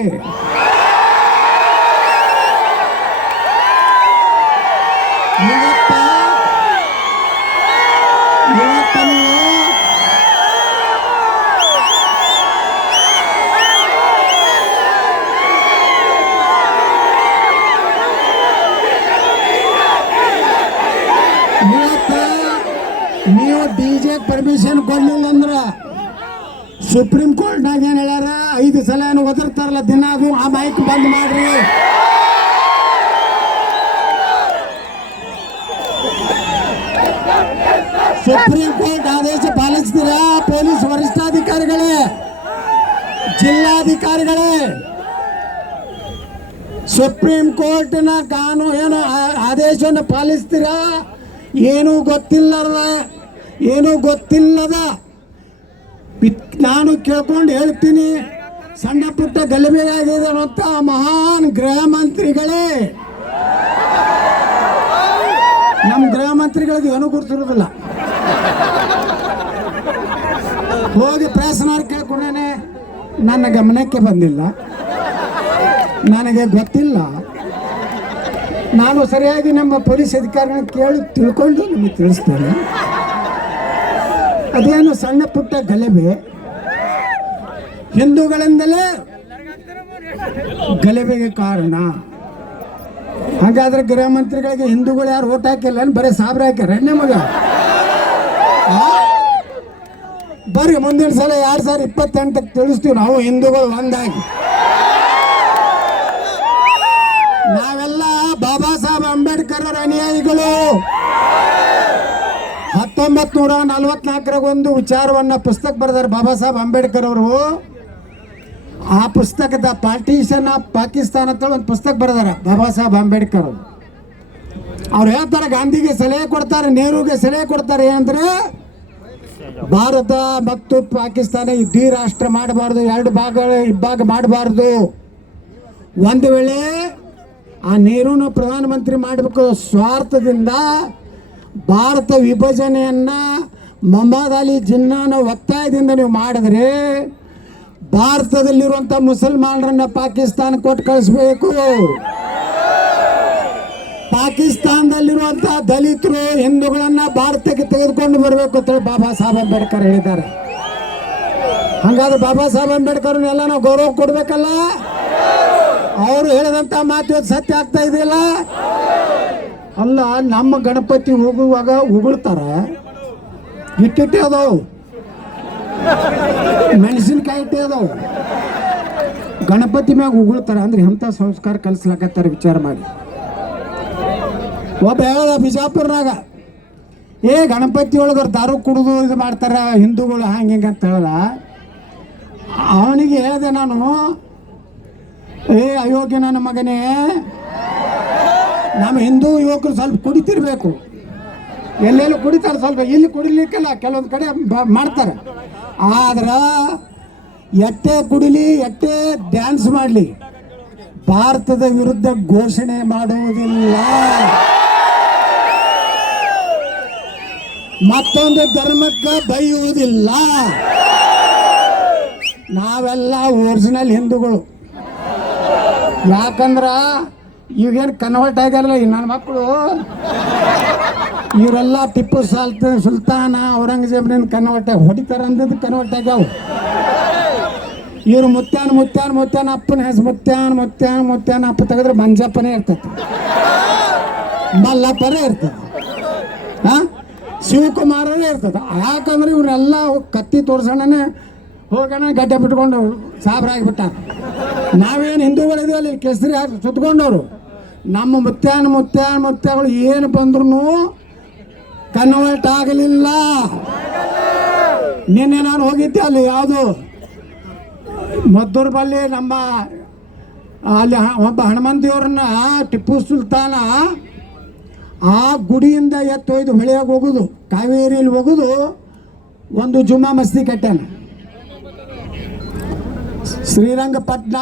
ಸುಪ್ರೀಂ ಕೋರ್ಟ್ನಾಗ ಏನು ಹೇಳ್ಯಾರ? ಐದು ಸಲ ಏನು ಒದರ್ತಾರಲ್ಲ ದಿನ ಅದು ಆ ಮೈಕ್ ಬಂದ್ ಮಾಡ್ರಿ. ಸುಪ್ರೀಂ ಕೋರ್ಟ್ ಆದೇಶ ಪಾಲಿಸ್ತೀರಾ? ಪೊಲೀಸ್ ವರಿಷ್ಠಾಧಿಕಾರಿಗಳೇ, ಜಿಲ್ಲಾಧಿಕಾರಿಗಳೇ? ಸುಪ್ರೀಂ ಕೋರ್ಟ್ನ ಕಾನೂನು ಏನು ಆದೇಶವನ್ನು ಪಾಲಿಸ್ತೀರಾ? ಏನೂ ಗೊತ್ತಿಲ್ಲದ ಏನೂ ಗೊತ್ತಿಲ್ಲದ. ನಾನು ಕೇಳ್ಕೊಂಡು ಹೇಳ್ತೀನಿ. ಸಣ್ಣ ಪುಟ್ಟ ಗಲಭೆಯಾಗಿದೆ ಅಂತ ಮಹಾನ್ ಗೃಹ ಮಂತ್ರಿಗಳೇ. ನಮ್ಮ ಗೃಹ ಮಂತ್ರಿಗಳಿಗೆ ಏನೂ ಗುರುತಿರೋದಿಲ್ಲ ಹೋಗಿ ಪ್ರೆಸ್ನವ್ರು ಕೇಳ್ಕೊಂಡೇನೆ, ನನ್ನ ಗಮನಕ್ಕೆ ಬಂದಿಲ್ಲ. ನನಗೆ ಗೊತ್ತಿಲ್ಲ. ನಾನು ಸರಿಯಾಗಿ ನಮ್ಮ ಪೊಲೀಸ್ ಅಧಿಕಾರಿಗಳನ್ನ ಕೇಳಿ ತಿಳ್ಕೊಂಡು ನಿಮಗೆ ತಿಳಿಸ್ತೇನೆ. ಅದೇನು ಸಣ್ಣ ಪುಟ್ಟ ಗಲಭೆ. ಹಿಂದೂಗಳಿಂದಲೇ ಗಲಭೆಗೆ ಕಾರಣ. ಹಾಗಾದ್ರೆ ಗೃಹ ಮಂತ್ರಿಗಳಿಗೆ ಹಿಂದೂಗಳು ಯಾರು ಓಟ್ ಹಾಕಿಲ್ಲ ಬರೀ ಸಾಬ್ರ ಹಾಕ್ಯಾರ ಮಗ? ಬರ್ರಿ, ಮುಂದಿನ ಸಲ ಎರಡ್ ಸಾವಿರ ಇಪ್ಪತ್ತೆಂಟಕ್ಕೆ ತಿಳಿಸ್ತೀವಿ ನಾವು ಹಿಂದೂಗಳು ಒಂದಾಗಿ. ನಾವೆಲ್ಲ ಬಾಬಾ ಸಾಹೇಬ್ ಅಂಬೇಡ್ಕರ್ ಅವರ ಅನುಯಾಯಿಗಳು ಹತ್ತೊಂಬತ್ ನೂರ ಒಂದು ವಿಚಾರವನ್ನ ಪುಸ್ತಕ ಬರೆದಾರೆ ಬಾಬಾ ಸಾಹೇಬ್ ಅಂಬೇಡ್ಕರ್ ಅವರು. ಆ ಪುಸ್ತಕದ ಪಾರ್ಟಿಷನ್ ಆಫ್ ಪಾಕಿಸ್ತಾನ ಅಂತ ಒಂದು ಪುಸ್ತಕ ಬರೆದಾರ ಬಾಬಾ ಸಾಹೇಬ್ ಅಂಬೇಡ್ಕರ್ ಅವರು. ಅವ್ರು ಹೇಳ್ತಾರೆ, ಗಾಂಧಿಗೆ ಸಲಹೆ ಕೊಡ್ತಾರೆ, ನೆಹರುಗೆ ಸಲಹೆ ಕೊಡ್ತಾರೆ ಏನಂದ್ರೆ ಭಾರತ ಮತ್ತು ಪಾಕಿಸ್ತಾನ ಈ ದ್ವಿ ರಾಷ್ಟ್ರ ಮಾಡಬಾರ್ದು, ಎರಡು ಭಾಗ ಇಬ್ಬಾಗ ಮಾಡಬಾರ್ದು. ಒಂದು ವೇಳೆ ಆ ನೆಹರೂನ ಪ್ರಧಾನಮಂತ್ರಿ ಮಾಡಬೇಕು ಸ್ವಾರ್ಥದಿಂದ ಭಾರತ ವಿಭಜನೆಯನ್ನ ಮೊಹಮ್ಮದ್ ಅಲಿ ಜಿನ್ನಾನ ಒತ್ತಾಯದಿಂದ ನೀವು ಮಾಡಿದ್ರೆ ಭಾರತದಲ್ಲಿರುವಂಥ ಮುಸಲ್ಮಾನರನ್ನ ಪಾಕಿಸ್ತಾನ ಕೊಟ್ಟು ಕಳಿಸ್ಬೇಕು. ಪಾಕಿಸ್ತಾನದಲ್ಲಿರುವಂಥ ದಲಿತರು, ಹಿಂದೂಗಳನ್ನ ಭಾರತಕ್ಕೆ ತೆಗೆದುಕೊಂಡು ಬರಬೇಕು ಅಂತೇಳಿ ಬಾಬಾ ಸಾಹೇಬ್ ಅಂಬೇಡ್ಕರ್ ಹೇಳಿದ್ದಾರೆ. ಹಂಗಾದ್ರೆ ಬಾಬಾ ಸಾಹೇಬ್ ಅಂಬೇಡ್ಕರ್ ಎಲ್ಲ ನಾವು ಗೌರವ ಕೊಡಬೇಕಲ್ಲ? ಅವರು ಹೇಳಿದಂಥ ಮಾತು ಸತ್ಯ ಆಗ್ತಾ ಇದೆಯಲ್ಲ? ಅಲ್ಲ, ನಮ್ಮ ಗಣಪತಿ ಹೋಗುವಾಗ ಉಗುಳ್ತಾರ. ಇಟ್ಟಿಟ್ಟೆ ಅದಾವು. ಮೆಣಸಿನ್ಕಾಯಿ ಇಟ್ಟೆ ಅದಾವು. ಗಣಪತಿ ಮ್ಯಾಗ ಉಗುಳ್ತಾರ ಅಂದ್ರೆ ಎಂಥ ಸಂಸ್ಕಾರ ಕಲಿಸ್ಲಾಕತ್ತಾರ ವಿಚಾರ ಮಾಡಿ. ಒಬ್ಬ ಹೇಳದ ಬಿಜಾಪುರ್ನಾಗ, ಏ, ಗಣಪತಿ ಒಳಗ ದಾರು ಕುಡಿದು ಇದು ಮಾಡ್ತಾರ, ಹಿಂದೂಗಳು ಹಂಗೆ ಹಿಂಗೆ ಅಂತ ಹೇಳ್ದ ಅವನಿಗೆ ಹೇಳಿದೆ ನಾನು, ಏ, ಅಯೋಗ್ಯ ನನ್ನ ಮಗನೇ ನಮ್ಮ ಹಿಂದೂ ಯುವಕರು ಸ್ವಲ್ಪ ಕುಡಿತಿರ್ಬೇಕು. ಎಲ್ಲೆಲ್ಲೂ ಕುಡಿತಾರೆ ಸ್ವಲ್ಪ, ಇಲ್ಲಿ ಕುಡಿಲಿಕ್ಕೆಲ್ಲ ಕೆಲವೊಂದು ಕಡೆ ಮಾಡ್ತಾರೆ. ಆದ್ರೆ ಎಟ್ಟೆ ಕುಡಿಲಿ, ಎಟ್ಟೆ ಡ್ಯಾನ್ಸ್ ಮಾಡಲಿ, ಭಾರತದ ವಿರುದ್ಧ ಘೋಷಣೆ ಮಾಡುವುದಿಲ್ಲ. ಮತ್ತೊಂದು ಧರ್ಮಕ್ಕೆ ಬೈಯುವುದಿಲ್ಲ. ನಾವೆಲ್ಲ ಒರಿಜಿನಲ್ ಹಿಂದೂಗಳು. ಯಾಕಂದ್ರ ಈಗೇನು ಕನ್ವರ್ಟ್ ಆಗ್ಯಾರಲ್ಲ ನನ್ನ ಮಕ್ಕಳು ಇವರೆಲ್ಲ ಟಿಪ್ಪು ಸಾಲ್ತ, ಸುಲ್ತಾನ ಔರಂಗಜೇಬ್ನ ಕನ್ವರ್ಟ್ ಆಗಿ ಹೊಡಿತಾರ ಅಂದದ್ದು ಕನ್ವರ್ಟ್ ಆಗ್ಯಾವ ಇವ್ರು ಮುತ್ಯಾನ್ ಮುತ್ಯಾನ್, ಮುತ್ಯಾನ ಅಪ್ಪನ ಹೆಸರು ಮುತ್ಯಾನ್ ಮುತ್ಯಾನ್, ಮುತ್ಯಾನ ಅಪ್ಪ ತೆಗೆದ್ರೆ ಮಂಜಪ್ಪನೇ ಇರ್ತೈತಿ. ಮಲ್ಲಪ್ಪನೇ ಇರ್ತದೆ ಹಾ ಶಿವಕುಮಾರನೇ ಇರ್ತದೆ ಯಾಕಂದ್ರೆ ಇವರೆಲ್ಲ ಕತ್ತಿ ತೋರ್ಸೋಣನೆ ಹೋಗೋಣ, ಗಡ್ಡೆ ಬಿಟ್ಕೊಂಡು ಸಾಬ್ರಾಗಿಬಿಟ್ಟಾರ ನಾವೇನು ಹಿಂದೂಗಳಿದ್ದೀವಲ್ಲ ಅಲ್ಲಿ ಕೆಸರಿ ಹಾಕಿ ಸುತ್ಕೊಂಡವ್ರು. ನಮ್ಮ ಮುತ್ಯಾನ ಮುತ್ಯಾನ ಮುತ್ಯಗಳು ಏನು ಬಂದ್ರು ಕನ್ವರ್ಟ್ ಆಗಲಿಲ್ಲ. ನಿನ್ನೆ ನಾನು ಹೋಗಿದ್ದೆ ಅಲ್ಲಿ ಯಾವುದು? ಮದ್ದೂರ್ ಬಲ್ಲಿ ನಮ್ಮ ಅಲ್ಲಿ ಒಬ್ಬ ಹನುಮಂತ ದೇವ್ರನ್ನ ಟಿಪ್ಪು ಸುಲ್ತಾನ ಆ ಗುಡಿಯಿಂದ ಎತ್ತೊಯ್ದು ಹೊಳೆಯಾಗ ಹೋಗುದು, ಕಾವೇರಿಯಲ್ಲಿ ಹೋಗುದು, ಒಂದು ಜುಮ್ಮಾ ಮಸ್ತಿ ಕಟ್ಟಾನ. ಶ್ರೀರಂಗಪಟ್ಟಣ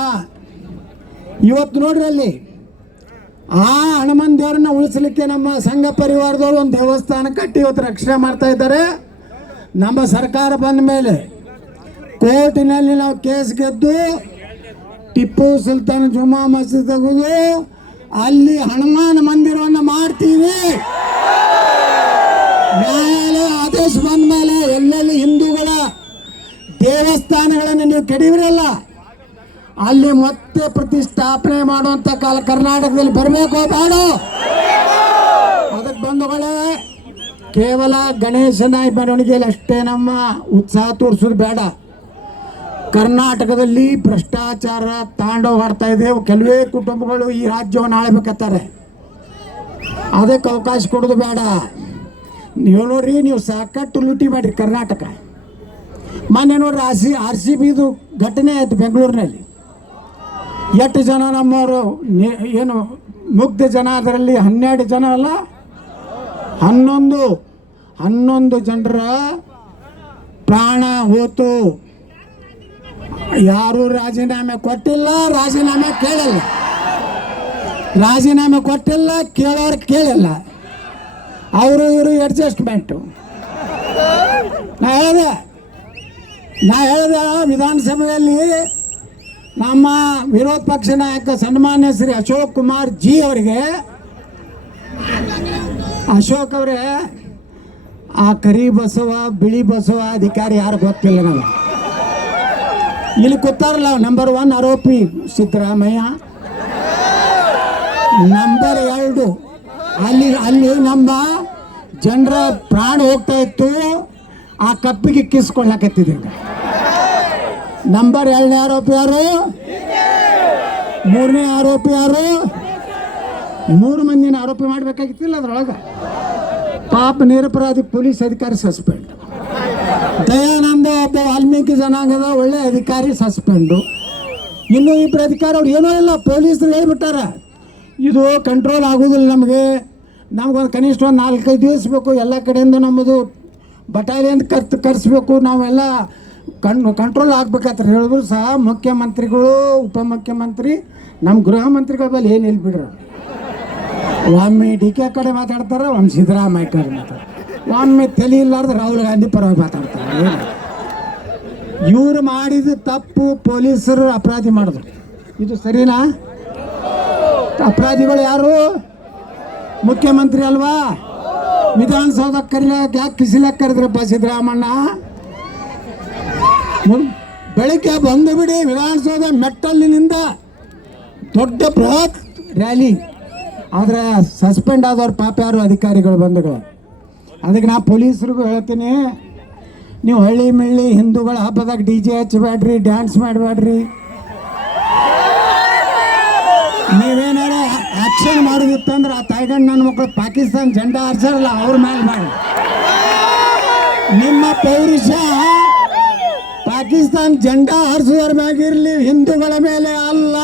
ಇವತ್ತು ನೋಡ್ರಿ ಅಲ್ಲಿ ಆ ಹನುಮನ್ ದೇವರನ್ನ ಉಳಿಸ್ಲಿಕ್ಕೆ ನಮ್ಮ ಸಂಘ ಪರಿವಾರದವರು ಒಂದು ದೇವಸ್ಥಾನ ಕಟ್ಟಿ ಇವತ್ತು ರಕ್ಷಣೆ ಮಾಡ್ತಾ ಇದ್ದಾರೆ. ನಮ್ಮ ಸರ್ಕಾರ ಬಂದ ಮೇಲೆ ಕೋರ್ಟಿನಲ್ಲಿ ನಾವು ಕೇಸ್ ಗೆದ್ದು ಟಿಪ್ಪು ಸುಲ್ತಾನ್ ಜುಮಾ ಮಸೀದ್ ತೆಗೆದು ಅಲ್ಲಿ ಹನುಮಾನ್ ಮಂದಿರವನ್ನು ಮಾಡ್ತೀವಿ. ನ್ಯಾಯಾಲಯ ಆದೇಶ ಬಂದ ಮೇಲೆ ಎಲ್ಲೆಲ್ಲಿ ಹಿಂದೂಗಳ ದೇವಸ್ಥಾನಗಳನ್ನು ನೀವು ಕೆಡಿವಿರಲ್ಲ. ಅಲ್ಲಿ ಮತ್ತೆ ಪ್ರತಿಷ್ಠಾಪನೆ ಮಾಡುವಂತ ಕಾಲ ಕರ್ನಾಟಕದಲ್ಲಿ ಬರಬೇಕು ಬೇಡ. ಅದಕ್ಕೆ ಬಂಧುಗಳೇ, ಕೇವಲ ಗಣೇಶನ ಮೆರವಣಿಗೆಯಲ್ಲಿ ಅಷ್ಟೇ ನಮ್ಮ ಉತ್ಸಾಹ ತೋರಿಸೋದು ಬೇಡ. ಕರ್ನಾಟಕದಲ್ಲಿ ಭ್ರಷ್ಟಾಚಾರ ತಾಂಡವಾಡ್ತಾ ಇದೆ. ಕೆಲವೇ ಕುಟುಂಬಗಳು ಈ ರಾಜ್ಯವನ್ನು ಆಳ್ಬೇಕತ್ತಾರೆ ಅದಕ್ಕೆ ಅವಕಾಶ ಕೊಡೋದು ಬೇಡ. ನೀವು ನೋಡ್ರಿ, ನೀವು ಸಾಕಷ್ಟು ಲೂಟಿ ಮಾಡಿರಿ ಕರ್ನಾಟಕ. ಮೊನ್ನೆ ನೋಡ್ರಿ, ಆರ್ ಸಿ ಆರ್ ಸಿ ಬಿದು ಘಟನೆ ಆಯಿತು ಬೆಂಗಳೂರಿನಲ್ಲಿ. ಎಷ್ಟು ಜನ ನಮ್ಮವರು? ಏನು, ಮುಗ್ಧ ಜನ ಅದರಲ್ಲಿ ಹನ್ನೆರಡು ಜನ ಅಲ್ಲ? ಹನ್ನೊಂದು. ಹನ್ನೊಂದು ಜನರ ಪ್ರಾಣ ಹೋತು. ಯಾರು ರಾಜೀನಾಮೆ ಕೊಟ್ಟಿಲ್ಲ, ರಾಜೀನಾಮೆ ಕೇಳಲ್ಲ. ರಾಜೀನಾಮೆ ಕೊಟ್ಟಿಲ್ಲ, ಕೇಳೋರು ಕೇಳಿಲ್ಲ. ಅವರು ಇವರು ಅಡ್ಜಸ್ಟ್ಮೆಂಟು ನಾ ಹೇಳಿದೆ ನಾ ಹೇಳಿದೆ ವಿಧಾನಸಭೆಯಲ್ಲಿ ನಮ್ಮ ವಿರೋಧ ಪಕ್ಷ ನಾಯಕ ಸನ್ಮಾನ್ಯ ಶ್ರೀ ಅಶೋಕ್ ಕುಮಾರ್ ಜಿ ಅವರಿಗೆ, ಅಶೋಕ್ ಅವರೇ, ಆ ಕರಿ ಬಸವ, ಬಿಳಿ ಬಸವ ಅಧಿಕಾರಿ ಯಾರು ಗೊತ್ತಿಲ್ಲ ನಾವು ಇಲ್ಲಿ ಕೂತಾರಲ್ಲ ನಂಬರ್ ಒನ್ ಆರೋಪಿ ಸಿದ್ದರಾಮಯ್ಯ. ನಂಬರ್ ಎರಡು, ಅಲ್ಲಿ ಅಲ್ಲಿ ನಮ್ಮ ಜನರ ಪ್ರಾಣ ಹೋಗ್ತಾ ಇತ್ತು, ಆ ಕಪ್ಪಿಗೆ ಕಿಸ್ಕೊಳ್ಳಕತ್ತಿದ್ದೀವಿ ನಂಬರ್ ಎರಡನೇ ಆರೋಪಿ ಯಾರು? ಮೂರನೇ ಆರೋಪಿ ಯಾರು? ಮೂರು ಮಂದಿನ ಆರೋಪಿ ಮಾಡಬೇಕಾಗಿತ್ತಿಲ್ಲ ಅದ್ರೊಳಗೆ. ಪಾಪ ನಿರಪರಾಧಿ ಪೊಲೀಸ್ ಅಧಿಕಾರಿ ಸಸ್ಪೆಂಡ್. ದಯಾನಂದ ಒಬ್ಬ ವಾಲ್ಮೀಕಿ ಜನಾಂಗದ ಒಳ್ಳೆ ಅಧಿಕಾರಿ ಸಸ್ಪೆಂಡು. ಇನ್ನು ಇಬ್ಬರು ಅಧಿಕಾರಿ ಅವ್ರು ಏನೂ ಇಲ್ಲ, ಪೊಲೀಸರು ಹೇಳ್ಬಿಟ್ಟಾರ. ಇದು ಕಂಟ್ರೋಲ್ ಆಗೋದಿಲ್ಲ ನಮಗೆ. ನಮ್ಗೊಂದು ಕನಿಷ್ಠ ಒಂದು ನಾಲ್ಕೈದು ದಿವಸ ಬೇಕು, ಎಲ್ಲ ಕಡೆಯಿಂದ ನಮ್ಮದು ಬಟಾಲಿಯನ್ ಕರ್ತ್ ಕರೆಸ್ಬೇಕು, ನಾವೆಲ್ಲ ಕಣ್ ಕಂಟ್ರೋಲ್ ಆಗ್ಬೇಕಂತ ಹೇಳಿದ್ರು ಸಹ ಮುಖ್ಯಮಂತ್ರಿಗಳು, ಉಪಮುಖ್ಯಮಂತ್ರಿ ನಮ್ಮ ಗೃಹ ಮಂತ್ರಿಗಳ ಮೇಲೆ ಏನು ಬಿಡ್ರಿ. ಒಮ್ಮೆ ಡಿ ಕೆ ಕಡೆ ಮಾತಾಡ್ತಾರೆ, ಒಮ್ಮೆ ಸಿದ್ದರಾಮಯ್ಯ ಕಡೆ ಮಾತಾಡ್ತಾರೆ. ಒಮ್ಮೆ ತಲೆ ಇಲ್ಲಾರ್ದು ರಾಹುಲ್ ಗಾಂಧಿ ಪರವಾಗಿ ಮಾತಾಡ್ತಾರೆ. ಇವರು ಮಾಡಿದ ತಪ್ಪು ಪೊಲೀಸರು ಅಪರಾಧಿ ಮಾಡಿದ್ರು. ಇದು ಸರಿನಾ? ಅಪರಾಧಿಗಳು ಯಾರು? ಮುಖ್ಯಮಂತ್ರಿ ಅಲ್ವಾ? ವಿಧಾನಸೌಧ ಕರಿಲಕ್ಕೆ ಯಾಕೆ ಕಿಸಿಲಕ್ಕೆ ಕರೆದ್ರಪ್ಪ ಸಿದ್ದರಾಮಣ್ಣ? ಬೆಳಿಗ್ಗೆ ಬಂದು ಬಿಡಿ ವಿಧಾನಸೌಧ ಮೆಟ್ಟಲಿನಿಂದ ದೊಡ್ಡ ಬೃಹತ್ ರ್ಯಾಲಿ. ಆದರೆ ಸಸ್ಪೆಂಡ್ ಆದವ್ರು ಪಾಪ ಯಾರು ಅಧಿಕಾರಿಗಳು ಬಂಧುಗಳು? ಅದಕ್ಕೆ ನಾ ಪೊಲೀಸರಿಗೂ ಹೇಳ್ತೀನಿ, ನೀವು ಹಳ್ಳಿ ಮಿಳ್ಳಿ ಹಿಂದೂಗಳ ಹಬ್ಬದಾಗ ಡಿ ಜೆ ಹಚ್ಚಬೇಡ್ರಿ, ಡ್ಯಾನ್ಸ್ ಮಾಡಬೇಡ್ರಿ. ನೀವೇನಾರ ಆಕ್ಷನ್ ಮಾಡೋದಿತ್ತಂದ್ರೆ ಆ ತಾಯ್ಗಂಡ್ ನನ್ನ ಮಕ್ಕಳು ಪಾಕಿಸ್ತಾನ ಜಂಡ ಹಾರಿಸಲ್ಲ ಅವ್ರ ಮೇಲೆ ಮಾಡಿ. ನಿಮ್ಮ ಪೌರುಷ ಪಾಕಿಸ್ತಾನ ಜೆಂಡಾ ಹಾರಿಸೋದ್ರ ಮ್ಯಾಗಿರ್ಲಿ, ಹಿಂದೂಗಳ ಮೇಲೆ ಅಲ್ಲ.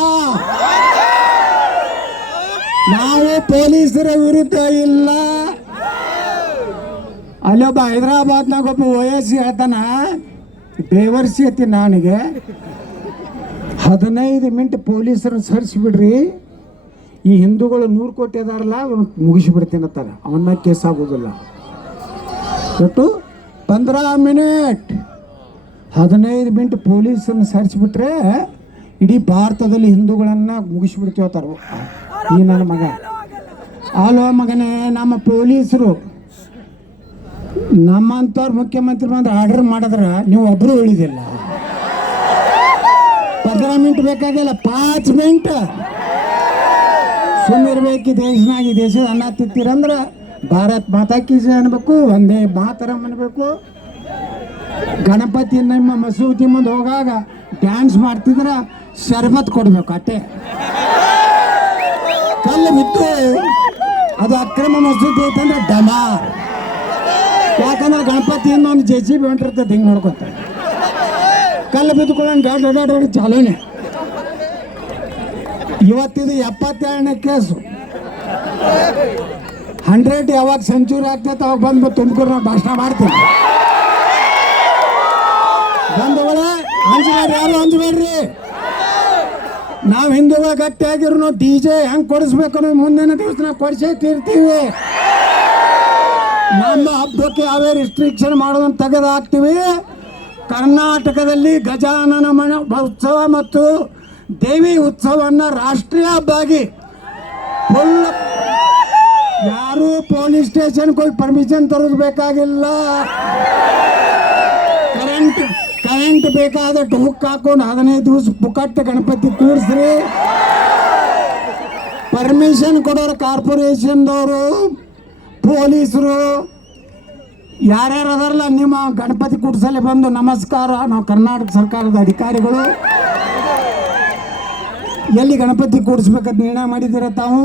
ನಾವು ಪೊಲೀಸರ ವಿರುದ್ಧ ಇಲ್ಲ. ಅಲ್ಲೊಬ್ಬ ಹೈದರಾಬಾದ್ನಾಗ ಒಬ್ಬ ವಯಸ್ಸಿ ಹೇಳ್ತಾನ ಬೇವರ್ಸಿ ಐತಿ ನನಗೆ. ಹದಿನೈದು ಮಿನಿಟ್ ಪೊಲೀಸರನ್ನ ಸರಿಸ್ಬಿಡ್ರಿ. ಈ ಹಿಂದೂಗಳು ನೂರು ಕೋಟಿ ಅದಾರಲ್ಲ, ಅವ್ನು ಮುಗಿಸಿಬಿಡ್ತೀನಿ ಅಂತಾರೆ ಅವನ್ನ ಕೇಸ್ ಆಗೋದಿಲ್ಲ. ಒಟ್ಟು, ಪಂದ್ರ ಮಿನಿಟ್. ಹದಿನೈದು ಮಿನಿಟ್ ಪೊಲೀಸನ್ನು ಸರಿಸ್ಬಿಟ್ರೆ ಇಡೀ ಭಾರತದಲ್ಲಿ ಹಿಂದೂಗಳನ್ನು ಮುಗಿಸ್ಬಿಡ್ತೀವತ್ತಾರ ಈ ನನ್ನ ಮಗ. ಅಲೋ ಮಗನೇ, ನಮ್ಮ ಪೊಲೀಸರು. ನಮ್ಮಂಥವ್ರು ಮುಖ್ಯಮಂತ್ರಿ ಬಂದ್ರೆ ಆರ್ಡರ್ ಮಾಡಿದ್ರೆ ನೀವು ಒಬ್ಬರು ಉಳಿದಿಲ್ಲ. ಪದ್ರ ಮಿಂಟ್ ಬೇಕಾಗಿಲ್ಲ, ಪಾಚ್ ಮಿನಿಟ್. ಸುಮ್ಮಿರ್ಬೇಕು ದೇಶನಾಗಿ ಈ ದೇಶದ ಅನ್ನ ತಿತ್ತೀರಂದ್ರೆ ಭಾರತ್ ಮಾತಾ ಅನ್ಬೇಕು ಒಂದೇ ಮಾತರಂ ಅನ್ಬೇಕು. ಗಣಪತಿ ನಿಮ್ಮ ಮಸೂತಿ ಮುಂದೆ ಹೋಗಾಗ ಡ್ಯಾನ್ಸ್ ಮಾಡ್ತಿದ್ರೆ ಶರ್ಬತ್ ಕೊಡ್ಬೇಕು ಅಟ್ಟೆ. ಕಲ್ಲು ಬಿತ್ತು ಅದು ಅಕ್ರಮ ಮಸೂತಿ ಐತಂದ್ರೆ ಡಮ ಯಾಕಂದ್ರೆ ಗಣಪತಿಯಿಂದ ಒಂದು ಜೆ ಸಿ ಬಿ ಹೊಂಟಿರ್ತದೆ, ಹಿಂಗೆ ನೋಡ್ಕೊತ. ಕಲ್ಲು ಬಿದ್ದುಕೊಳ್ಳೋಣ ಗಾಡ್ ಗಾಡ್ ಚಾಲನೆ ಇವತ್ತಿದು ಎಪ್ಪತ್ತೆರಡನೇ ಕೇಸು. ಹಂಡ್ರೆಡ್ ಯಾವಾಗ ಸೆಂಚುರಿ ಆಗ್ತೈತೆ, ಅವಾಗ ಬಂದು ತುಮಕೂರು ಭಾಷಣ ಮಾಡ್ತೀನಿ. ಹಂಚಬೇಡ್ರಿ ಯಾರು ಹಂಚಬೇಡ್ರಿ ನಾವು ಹಿಂದೂಗಳ ಗಟ್ಟಿಯಾಗಿರು ಡಿ ಜೆ ಹೆಂಗೆ ಕೊಡಿಸ್ಬೇಕು ಮುಂದಿನ ದಿವಸ ನಾವು ಕೊಡಿಸೇ ತೀರ್ತೀವಿ. ನಮ್ಮ ಹಬ್ಬಕ್ಕೆ ಯಾವೇ ರಿಸ್ಟ್ರಿಕ್ಷನ್ ಮಾಡೋದನ್ನು ತೆಗೆದು ಹಾಕ್ತೀವಿ ಕರ್ನಾಟಕದಲ್ಲಿ ಗಜಾನನ ಮನ ಉತ್ಸವ ಮತ್ತು ದೇವಿ ಉತ್ಸವವನ್ನು ರಾಷ್ಟ್ರೀಯ ಹಬ್ಬ ಆಗಿ ಫುಲ್ ಯಾರು ಪೊಲೀಸ್ ಸ್ಟೇಷನ್ಗೆ ಹೋಗಿ ಪರ್ಮಿಷನ್ ತರೋದು ಬೇಕಾಗಿಲ್ಲ. ಕರೆಂಟ್ ಬೇಕಾದಷ್ಟು ಹುಕ್ ಹಾಕೊಂಡು ಹದಿನೈದು ದಿವಸ ಪುಕಟ್ಟ ಗಣಪತಿ ಕೂರಿಸ್ರಿ. ಪರ್ಮಿಷನ್ ಕೊಡೋರು ಕಾರ್ಪೊರೇಷನ್ದವರು, ಪೊಲೀಸರು. ಯಾರ್ಯಾರು ಅದಾರಲ್ಲ, ನಿಮ್ಮ ಗಣಪತಿ ಕೂಡ್ಸಲ್ಲಿ ಬಂದು ನಮಸ್ಕಾರ. ನಾವು ಕರ್ನಾಟಕ ಸರ್ಕಾರದ ಅಧಿಕಾರಿಗಳು. ಎಲ್ಲಿ ಗಣಪತಿ ಕೂಡಿಸ್ಬೇಕಂತ ನಿರ್ಣಯ ಮಾಡಿದ್ದೀರ ತಾವು?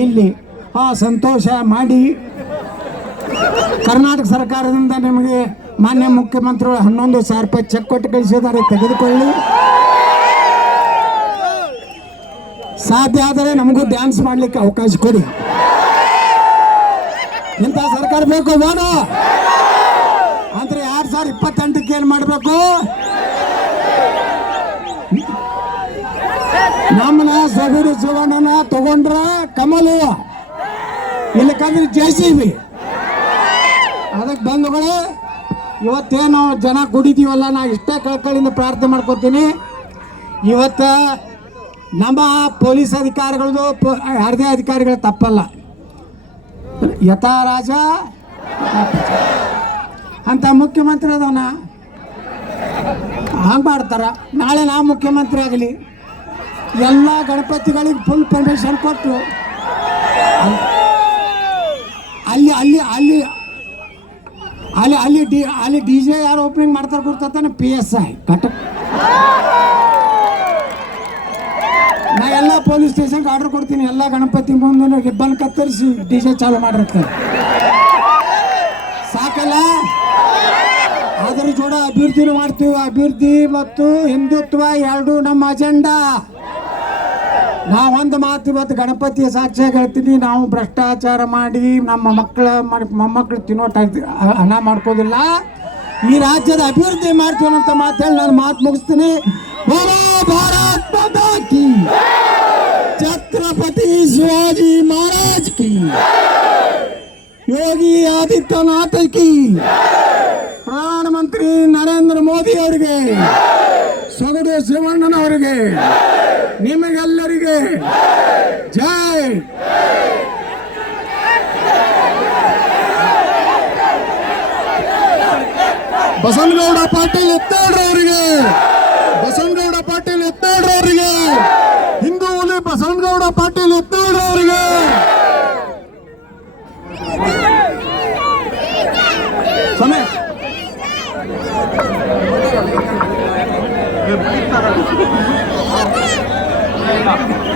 ಇಲ್ಲಿ. ಆ ಸಂತೋಷ ಮಾಡಿ. ಕರ್ನಾಟಕ ಸರ್ಕಾರದಿಂದ ನಿಮಗೆ ಮಾನ್ಯ ಮುಖ್ಯಮಂತ್ರಿಗಳು ಹನ್ನೊಂದು ಸಾವಿರ ರೂಪಾಯಿ ಚೆಕ್ ಕೊಟ್ಟು ಕಳಿಸಿದ್ದಾರೆ, ತೆಗೆದುಕೊಳ್ಳಿ. ಸಾಧ್ಯ ಆದರೆ ನಮಗೂ ಡ್ಯಾನ್ಸ್ ಮಾಡಲಿಕ್ಕೆ ಅವಕಾಶ ಕೊಡಿ. ಇಂಥ ಸರ್ಕಾರ ಬೇಕು, ಬೇಡ. ಅಂದ್ರೆ ಎರಡ್ ಸಾವಿರದ ಇಪ್ಪತ್ತೆಂಟಕ್ಕೆ ಏನು ಮಾಡಬೇಕು? ನಮ್ಮನ ಸಗುಡು ಜೀವನನ ತಗೊಂಡ್ರ ಕಮಲು. ಇಲ್ಲಿ ಇಲ್ಲಕಂದ್ರೆ ಜೆ ಸಿ ಬಿ ಅದಕ್ಕೆ ಬಂಧುಗಳೇ ಇವತ್ತೇನು ಜನ ಕುಡಿತೀವಲ್ಲ ನಾ ಇಷ್ಟೇ ಕಳ್ಕಳಿಂದ ಪ್ರಾರ್ಥನೆ ಮಾಡ್ಕೊತೀನಿ. ಇವತ್ತು ನಮ್ಮ ಪೊಲೀಸ್ ಅಧಿಕಾರಿಗಳದು, ಪ- ಅಧಿಕಾರಿಗಳ ತಪ್ಪಲ್ಲ. ಯಥಾ ರಾಜ, ಅಂತ ಮುಖ್ಯಮಂತ್ರಿ ಅದವನ ಹಂಗೆ ಮಾಡ್ತಾರ. ನಾಳೆ ನಾ ಮುಖ್ಯಮಂತ್ರಿ ಆಗಲಿ. ಎಲ್ಲ ಗಣಪತಿಗಳಿಗೆ ಫುಲ್ ಪರ್ಮಿಷನ್ ಕೊಟ್ಟು. ಅಲ್ಲಿ ಅಲ್ಲಿ ಅಲ್ಲಿ ಅಲ್ಲಿ ಅಲ್ಲಿ ಡಿ ಅಲ್ಲಿ ಡಿ ಜೆ ಯಾರು ಓಪನಿಂಗ್ ಮಾಡ್ತಾರೆ ಗೊತ್ತಾನೆ ಪಿ ಎಸ್ ಐ ಕಟಕ್ ನಾ ಎಲ್ಲ ಪೊಲೀಸ್ ಸ್ಟೇಷನ್ಗೆ ಆರ್ಡರ್ ಕೊಡ್ತೀನಿ. ಎಲ್ಲ ಗಣಪತಿ ಮುಂದೆ ರಿಬ್ಬನ್ ಕತ್ತರಿಸಿ ಡಿ ಜೆ ಚಾಲು ಮಾಡಿರ್ತಾರೆ. ಸಾಕಲ್ಲ? ಅದರ ಜೋಡ ಅಭಿವೃದ್ಧಿನೂ ಮಾಡ್ತೀವಿ. ಅಭಿವೃದ್ಧಿ ಮತ್ತು ಹಿಂದುತ್ವ ಎರಡು ನಮ್ಮ ಅಜೆಂಡಾ ನಾವು ಒಂದು ಮಾತು ಇವತ್ತು ಗಣಪತಿಯ ಸಾಕ್ಷಿಯಾಗಿ ಹೇಳ್ತೀನಿ. ನಾವು ಭ್ರಷ್ಟಾಚಾರ ಮಾಡಿ ನಮ್ಮ ಮಕ್ಕಳ ಮೊಮ್ಮಕ್ಕಳು ತಿನ್ನೋ ಹಣ ಮಾಡ್ಕೋದಿಲ್ಲ. ಈ ರಾಜ್ಯದ ಅಭಿವೃದ್ಧಿ ಮಾಡ್ತೀವಿ ಅಂತ ಮಾತು ಹೇಳಿ ನಾನು ಮಾತು ಮುಗಿಸ್ತೀನಿ ಛತ್ರಪತಿ ಶಿವಾಜಿ ಮಹಾರಾಜ್ ಕಿ ಯೋಗಿ ಆದಿತ್ಯನಾಥ ಕಿ ಪ್ರಧಾನಮಂತ್ರಿ ನರೇಂದ್ರ ಮೋದಿ ಅವರಿಗೆ, ಸೊಗಡು ಶಿವಣ್ಣನವರಿಗೆ ನಿಮಗೆಲ್ಲರಿಗೆ ಜೈ. ಬಸನಗೌಡ ಪಾಟೀಲ್ ಎತ್ತಾಡ್ರವರಿಗೆ ಬಸನಗೌಡ ಪಾಟೀಲ್ ಎತ್ತಾಡ್ರವರಿಗೆ ಹಿಂದೂ ಹುಲಿ ಬಸವನಗೌಡ ಪಾಟೀಲ್ ಎತ್ತಾಡ್ರವರಿಗೆ Yeah.